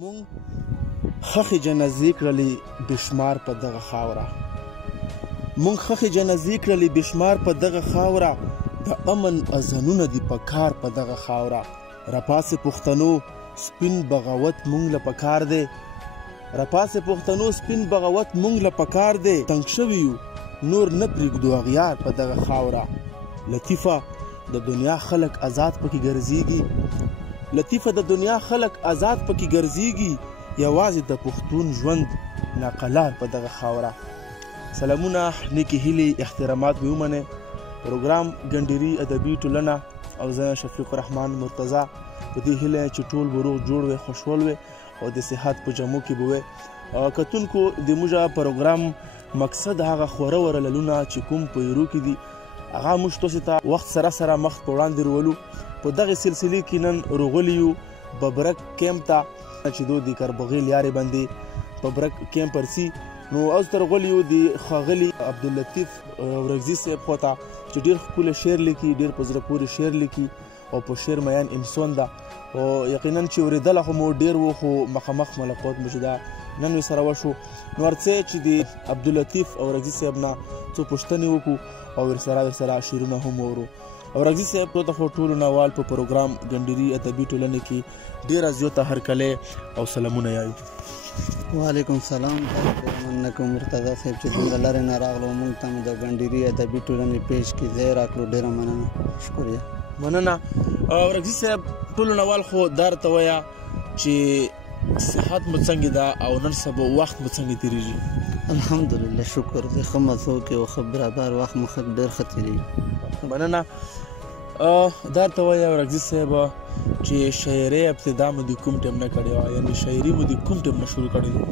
مونږ خخې جنازې کړلې بشمار په دغه خاوره، مونږ خخې جنازې کړلې بشمار په دغه خاوره، د امن اذانونه دي په کار په دغه خاوره. راپاسې پښتنو سپین بغاوت مونږ له پکار دی، راپاسې پښتنو سپین بغاوت مونږ له پکار دی. تنګ شوي یو نور نه پرېږدو اغیار په دغه خاوره. لطیفه د دنیا خلک آزاد پکې ګرځېږي، لطیفه د دنیا خلک آزاد پکې ګرځېږي، یوازې د پښتون ژوند ناقلار په دغه خاوره. سلامونه، نیکې هیلې، احترامات مې ومنئ. پروګرام ګنډېري ادبي ټولنه او زه شفیق الرحمن مرتضی په دې هیله چې ټول به روغ جوړ وي، خوشحال وي او د صحت په جامو کې به وي. کتونکو د موږ پروګرام مقصد هغه خوره ورللونه چې کوم په ایرو کې دي هغه موږ تاسو ته وخت سره سره مخ په وړاندې رولو. په دغه سلسلې کې نن راغلي یو ببرک کیمپ ته چې دوی د کربغیل لارې باندې ببرک کیمپ ورسي. نو اوس ته راغلي یو د ښاغلي عبداللطیف ورغزي صاحب خواته چې ډېر ښکلی شعر لیکي، ډېر په زړه پورې شعر لیکي او په شعر میان انسان ده. او یقینا چې اورېدله خو مو ډېر و، خو مخامخ ملاقات مو چې دا نن مې سره وشو. نو ورڅه چې د عبداللطیف اورغزي صاحب نه څو پوښتنې وکړو او ورسره شعرونه هم واورو. اورغزي صاحب ته خو ټولو نوال په پروګرام ګنډېري ادبي ټولنې کې ډېره زیاته هرکلی او سلامونه یایو. وعلیکم سلام. مننه مرتضی صاحب چې دومره لرې نه راغلو، موږ ته مو د ګنډېري ادبي ټولنې پیش کې ځای راکړو، ډېره مننه. شکریه. مننه. اورغزي صاحب ټولو نوال خو دا راته وایه چې صحت مو څنګه ده او نن سبا وخت مو څنګه تېرېږي؟ الحمدلله، شکر دی، ښه مزو کې او ښه برابر وخت مو ښه ډېر ښه تېرېږي. مننه. دا راته وایه اورغزي صاحب چې شاعرۍ ابتدا مو د کوم ټیم نه کړې وه، یعنې شاعري مو د کوم ټیم نه شروع کړې ده؟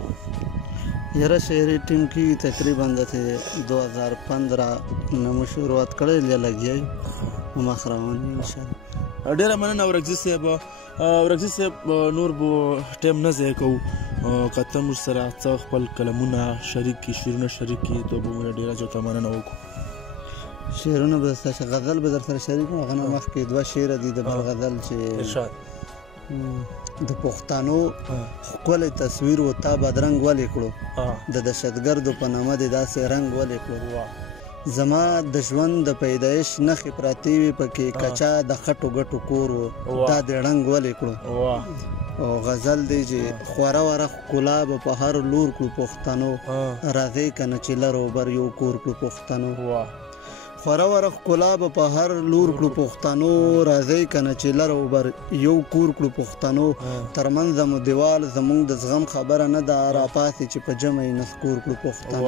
یاره شاعري ټیم کې تقریبا داسې 2015 نه مو شروعات کړی، لګیا یو مخ روان یو انشاءالله. ډېره مننه اورغزي صاحب. اورغزي صاحب نور به ټیم نه ضایع کوو، که ته موږ سره څه خپل کلمونه شریک کړي، شعرونه شریک کړي، تو به موږ ډېره زیاته مننه وکړو. شعرونه به درسره غزل به درسره شریک کړم. هغه نه مخکې 2 شعر دي د بل غزل چې ارشاد د پښتنو ښکلی تصویر و تا بدرنګ ولې کړو، د دهشتګردو په نامه دې داسې رنګ ولې کړو، زما د ژوند د پیدایش نښې پراتې وې پکې، کچا د خټو ګټو کور و دا دې ړنګ ولې کړو. او غزل دی چې خوره وره ښکلا به په هر لور کړو پښتنو، راځئ که نه چې لر او بر یو کور کړو پښتنو. خوره وره ښکلا به په هر لور کړو پښتنو، راځئ که نه چې لر او بر یو کور کړو پښتنو. ترمنځه مو دیوال زموږ د زغم خبره نه ده، راپاسې چې په جمع یې نسکور کړو پښتنو.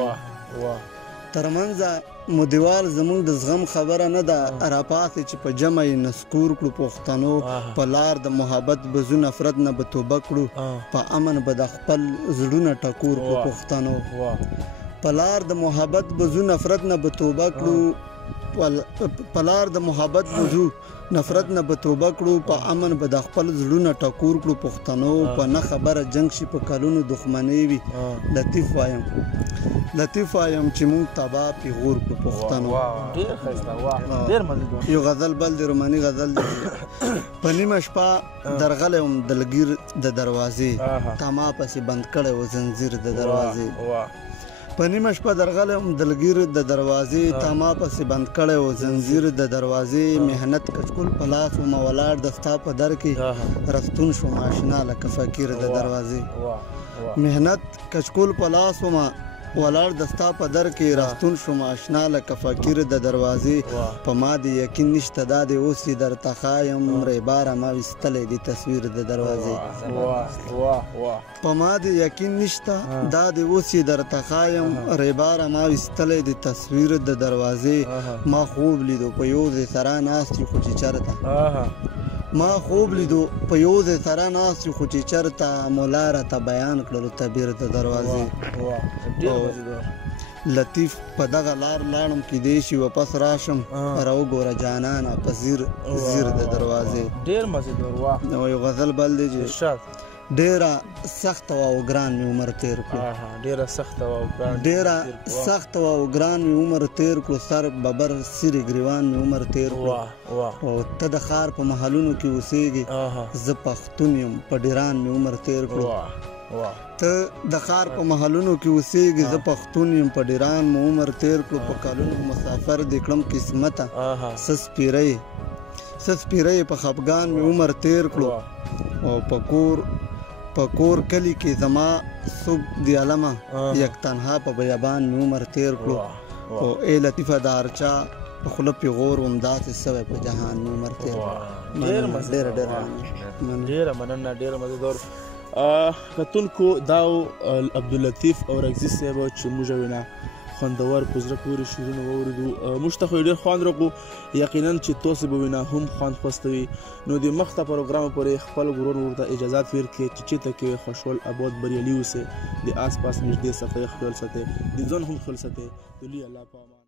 ترمنځه مو دیوال زموږ د زغم خبره نه ده، راپاسې چې په جمع یې نسکور کړو پښتنو. په لار د محبت به ځو نفرت نه به توبه کړو، په امن به د خپل زړونه ټکور کړو پښتنو. په لار د محبت به ځو نفرت نه به توبه کړو، په لار د محبت به ځو نفرت نه به توبه کړو، په امن به د خپل زړونه ټکور کړو پښتنو. په نه خبره جنګ شي په کلونو دښمنۍ وي، لطیف وایم چې موږ تباه پیغور کړو پښتنو. یو غزل بل دی، روماني غزل دی. په نیمه شپه درغلی وم دلګیر د دروازې، تا ما پسې بند کړی و زنځیر د دروازې. په نیمه شپه درغلی وم دلګیر د دروازې، تا ما پسې بند کړی و زنځیر د دروازې. محنت کچکول په لاس ومه ولاړ د ستا په در کې، رفتون شوم اشنا لکه فقیر د دروازې. محنت کچکول په لاس ومه ولاړ د ستا په در کې، راستون شوم اشنا لکه فقیر د دروازې. په ما دې یقین نشته دا دې اوس یې درته ښایم، ریباره ما ویستلی دې تصویر د دروازې. په ما دې یقین نشته دا دې اوس یې درته ښایم، ریباره ما ویستلی دې تصویر د دروازې. ما خوب لیدو په یو ځای سره ناست یو خو چې چېرته، ما خوب لیدو په یو ځای سره ناست یو خو چې چېرته، مولا راته بیان کړلو تعبیر د دروازې. لطیف په دغه لار لاړم کیدای شي واپس راشم، راوګوره جانانه په زیر د دروازې. ډېر مزیدار. نو یو غزل بل دی چې ډیره سخته وه او ګران مې عمر تیر کړو ډیره سخته وه او ګران ډیره سخته وه او ګران مې عمر تیر کړو سر ببر سیرې ګریوان مې عمر تیر کړو او ته د ښار په محلونو کې اوسېږې زه پښتون یم په ډیران مې عمر تیر کړو ته د ښار په محلونو کې اوسېږې زه پښتون یم په ډیران مې عمر تیر کړو په کلونو مسافر دې کړم قسمته څه سپیری په خفګان مې عمر تیر کړو او په کور کلي کې زما صبح دی علمه یک تنها په بیابان مې عمر تیر کړو او ای لطیفه د هر چا په خوله پیغور وم داسې سوی په جهان مې عمر تیر کړو ډېره مننه ډېره مزیدار کتونکو دا عبداللطیف اورکزي صاحب چې موږ وینا خوندور په زړه پورې شعرونه واورېدو موږ ته خو یې ډېر خوند راکړو یقینا چې تاسو به وینا هم خوند خوستوي نو د مخته پروګرام پورې خپل ورور ورته اجازات ورکړئ چې چېرته کې خوشحال اباد بریالي اوسئ د آس پاس نږدې صفحې خیال ساتئ د ځان هم خیال ساتئ د لوی الله په امان